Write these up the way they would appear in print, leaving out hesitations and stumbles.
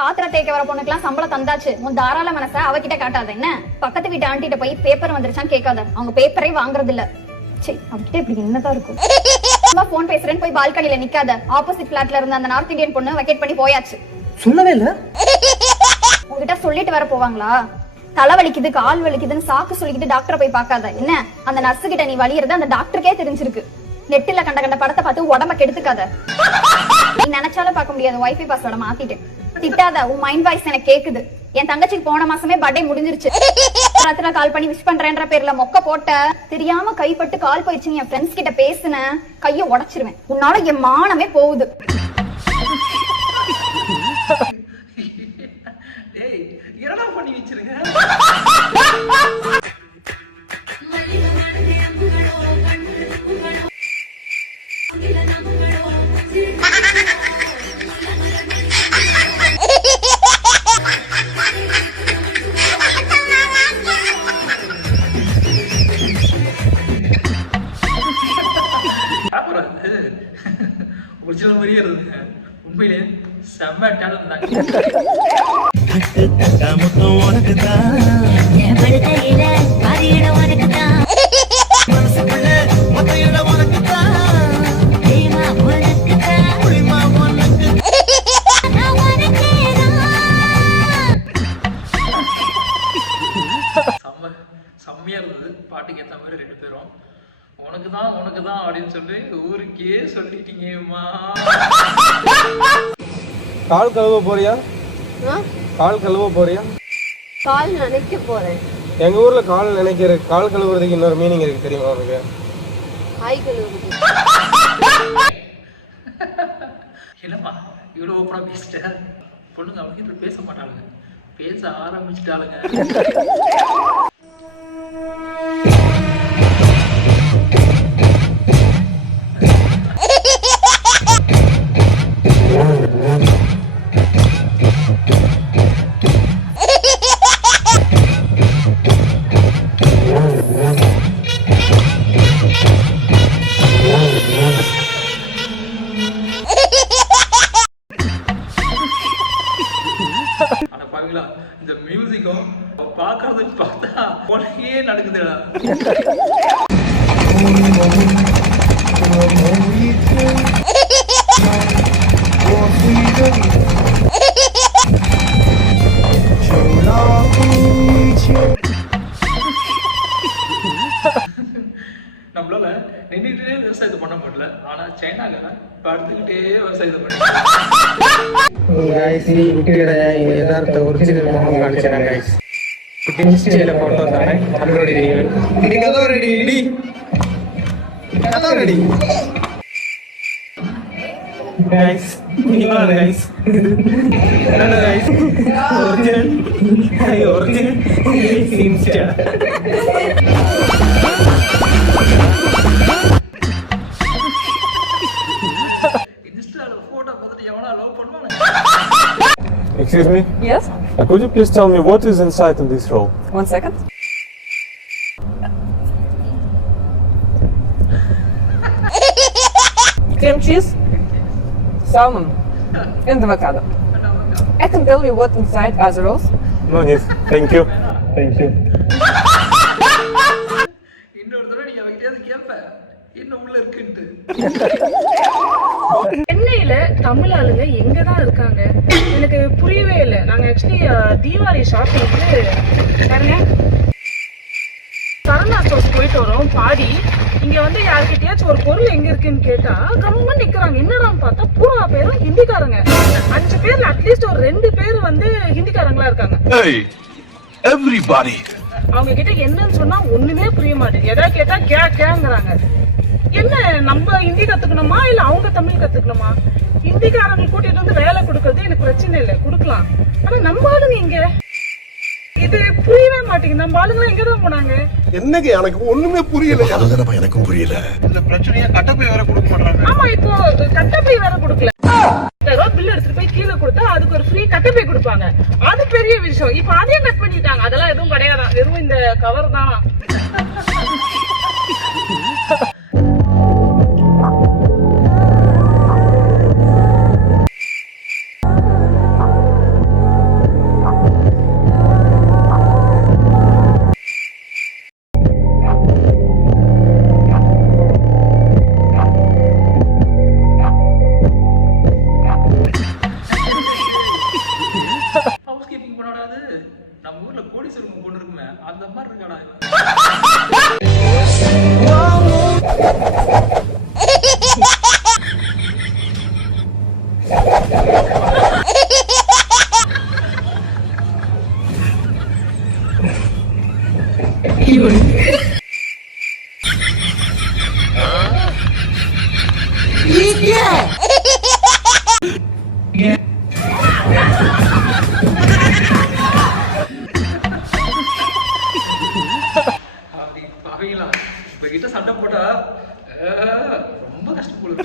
பாத்திரம் தேய்க்க வர பொண்ணுக்கெல்லாம் சம்பளம் தந்தாச்சு. உன் தாராள மனச அவகிட்ட காட்டாத. என்ன பக்கத்து வீட்டு ஆண்டிட்ட போய் பேப்பர் வந்துருச்சான்னு கேட்காத. அவங்க பேப்பரே வாங்குறது இல்ல. சரி, அவகிட்ட இப்படி என்னதான் இருக்கும். போன் பேசுறேன்னு போய் பால்கனில நிக்காத. ஆப்போசிட் பிளாட்ல இருந்த அந்த நார்த் இந்தியன் பொண்ணு வெக்கேட் பண்ணி போயாச்சு. சொல்லவே இல்ல. உங்ககிட்ட சொல்லிட்டு வர போவாங்களா? தலை வலிக்குது, கால் வலிக்குதுன்னு சாக்கு சொல்லிக்கிட்டு டாக்டரை போய் பார்க்காத. என்ன அந்த நர்ஸு கிட்ட நீ வலியறது அந்த டாக்டருக்கே தெரிஞ்சிருக்கு. நெட்டில கண்ட படத்தை பார்த்து உடம்ப கெடுத்துக்காத. நீ நினைச்சாலும் பார்க்க முடியாது. வைஃபை பாஸ்வேர்ட மாத்திட்டேன். திட்டாத, உன் மைண்ட் வாய்ஸ் எனக்கு கேக்குது. என் தங்கச்சிக்கு போன மாசமே பர்த்டே முடிஞ்சிருச்சு. ராத்திரி கால் பண்ணி விஷ் பண்றேன்ற பேர்ல மொக்க போட்ட. தெரியாம கைப்பட்டு கால் போயிடுச்சு. என் ஃப்ரெண்ட்ஸ் கிட்ட பேசுன கைய உடைச்சிருவேன். உன்னால என் மானமே போகுது. என்னடா பண்ணி வச்சிருக்க? ஒரிஜினல் மாதிரியே இருந்தது. உண்மையிலே செம்ம டேலண்ட் தான். செம்மையா இருந்தது. பாட்டுக்கு ஏற்ற மாதிரி ரெண்டு பேரும் உனக்கு தான் அப்படின்னு சொல்லி ஊருக்கே சொல்லிட்டீங்கம்மா. கால் கழுவ போறியா? கால் கழுவ போறியா? கால் நினைக்க போறேன். எங்க ஊர்ல கால் கழுவுறதுக்கு இன்னொரு மீனிங் இருக்கு, தெரியுமா உனக்கு? காய் கழுவுறது. என்னம்மா இவ்வளவு ஓப்பனா பேசிட்ட? பொண்ணுங்க அவங்க பேச மாட்டாளுங்க, பேச ஆரம்பிச்சுட்டாளுங்க. இந்த மியூசிக்கும் பாக்குறதுக்கு பார்த்தா உனக்கே நடக்குதுடா. நம்மளால நின்றுட்டே விவசாயத்தை பண்ண முடியல. ஆனா சைனால படுத்துக்கிட்டே விவசாயத்தை பண்ண Excuse me? Yes? Could you please tell me what is inside in this roll? 1 second. Cream cheese, salmon, and avocado. I can tell you what inside other rolls. No need. Thank you. Thank you. இன்னொரு தடவை நீங்க அவகிட்ட கேட்ப என்ன உள்ள இருக்குன்னு. சென்னையில தமிழ் ஆளுங்க எங்கதான் இருக்காங்க எனக்கு புரியவே இல்லை. நாங்க ஆக்சுவலி தீபாவளி ஷாப்பிங்க்கு சரணா ஸ்டோர்ஸ் போயிட்டு வரோம். பாடி இங்க வந்து யாருக்கிட்டயாச்சும் ஒரு பொருள் எங்க இருக்குன்னு கேட்டா கம்மா நிக்கிறாங்க. என்னடான்னு பார்த்தா பூரா பேரும் ஹிந்திக்காரங்க. 5 பேர்ல அட்லீஸ்ட் ஒரு 2 பேர் வந்து ஹிந்திக்காரங்களா இருக்காங்க. அவங்க கிட்ட என்னன்னு சொன்னா ஒண்ணுமே புரிய மாட்டேங்குது. எதா கேட்டா கேங்கிறாங்க. என்ன நம்ம ஹிந்தி கத்துக்கணுமா இல்ல அவங்க தமிழ் கத்துக்கணுமா? ஹிந்திக்காரங்க கூட்டிட்டு வந்து வேலை கொடுக்கறது எனக்கு பிரச்சனை இல்லை, கொடுக்கலாம். ஆனா நம்ம ஆளுங்க இங்க இது புரியவே மாட்டேங்குது. நம்ம ஆளுங்க எங்கதான் போனாங்க? என்னங்க எனக்கு ஒண்ணுமே புரியல. அதுதான் எனக்கும் புரியல. இந்த பிரச்சனையா கட்டப்பை வேற கொடுக்க மாட்டாங்க. ஆமா, இப்போ கட்டப்பை வேற கொடுக்கல. பில் எடுத்துட்டு போய் கீழே கொடுத்தா அதுக்கு ஒரு ஃப்ரீ கட்டப்பை கொடுப்பாங்க. அது பெரிய விஷயம். இப்ப அதையும் கட் பண்ணிட்டாங்க. அதெல்லாம் எதுவும் கிடையாது, வெறும் இந்த கவர் தான். கொண்டாடாது நம்ம ஊர்ல கோடீஸ்வரன் பொண்ணு இருக்குமே அந்த மாதிரி இருக்காடா இவன். அப்படி பகைங்களா உங்ககிட்ட சண்டை போட்டா ரொம்ப கஷ்டப்படுது.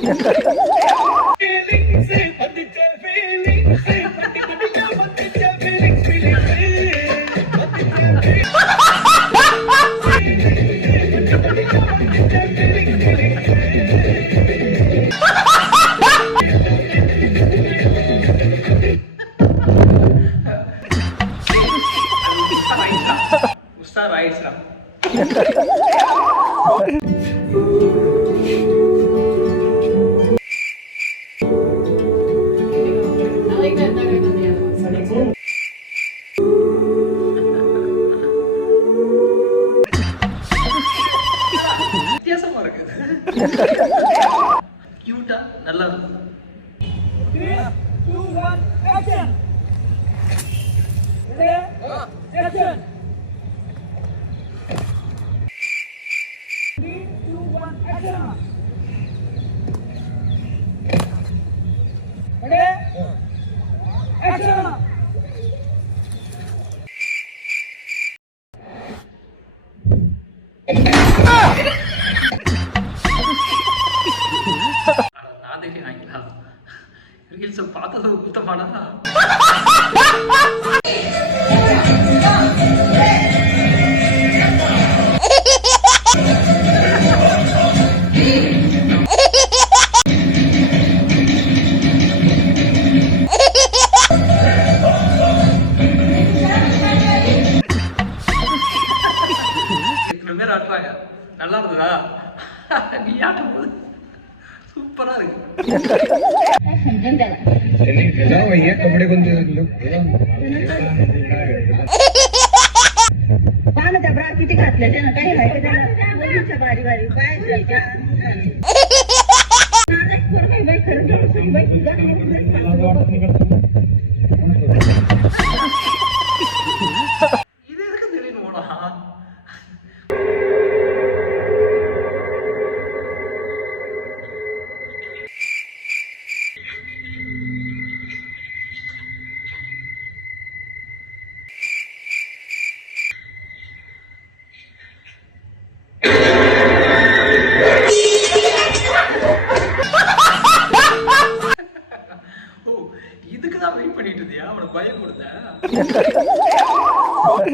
உஸ்தார் ஆயிடுச்சுடா. வித்தியாசமா இருக்கு. கியூட்டா நல்லா இருக்கு. நான் தேடி வாங்கிக்கலாம். ரீல்ஸை பார்த்தது குத்தமாடா. இத்தனை பேர் ஆட்டுறாங்க. நல்லா இருந்ததா? நீ ஆட்டும் போது சூப்பரா இருக்கு. कपड़े को पाण्याच्या ब्रा किती घातले त्यानं काही व्हायचं त्याला बारी बारी पाय